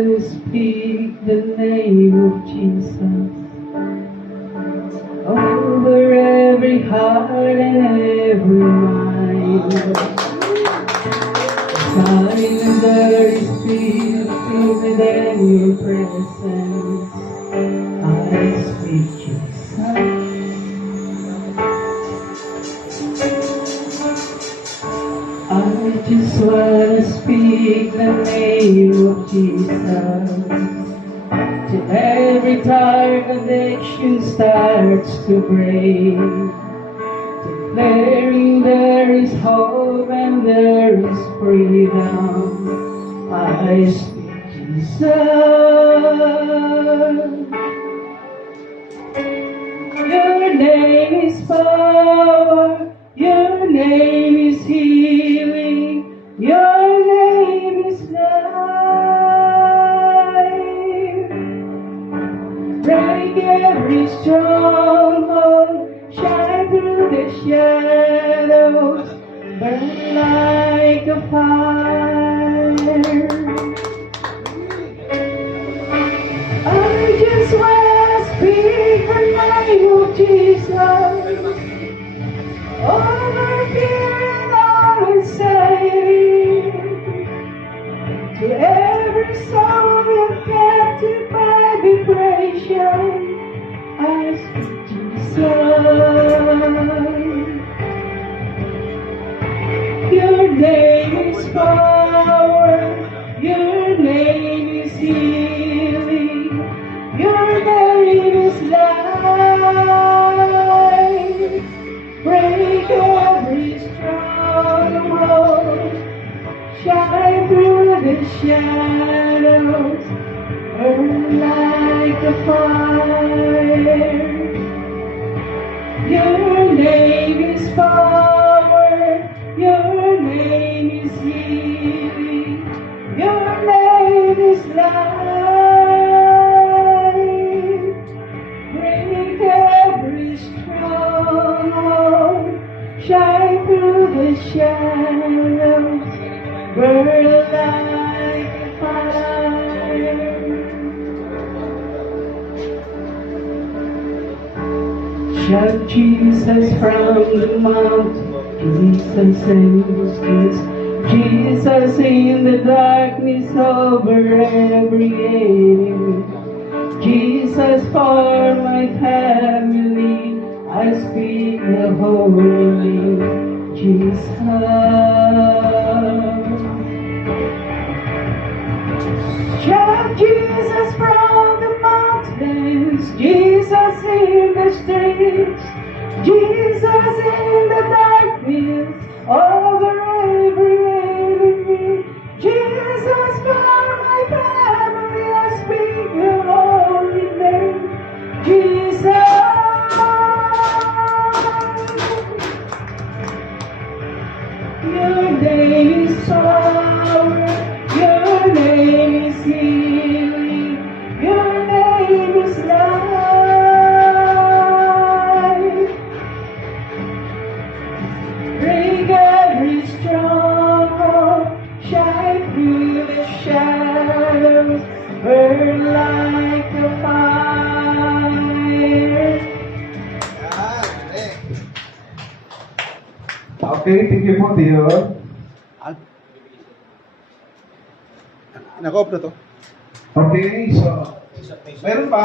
and speak the name of Jesus over every heart and every mind. Silence every spirit within your presence. I speak Jesus. I just wanna speak the name of Jesus till every dark addiction starts to break. Declaring there is hope and there is freedom. I speak Jesus. Your name is power. Your name is healing. Your name is life. Break every stronghold. Shine through the shadows. Burn like a fire. I just want to speak the name of Jesus over fear and all anxiety, to every soul that captive by depression. I speak Jesus. Your name is power. Your name is healing. Your name is life. Break every stronghold. Shine through the shadows. Burn like a fire. Your name is power. Your name is healing. Your name is life. Break every stronghold. Shine through the shadows. Burn like a fire. Shout Jesus from the mountain. Jesus in the streets. Jesus in the darkness over every enemy. Jesus for my family. I speak the holy name. Jesus. Shout Jesus from the mountains. Jesus in the streets. Jesus in the darkness over every enemy. Jesus for my family. I speak the holy name. Jesus. Your name is power. Your name is healing. Your name is life. Break every stronghold. Shine through the shadows. Burn like a fire. Okay, thank you po, Tio. Nako, to. Okay, so, meron pa?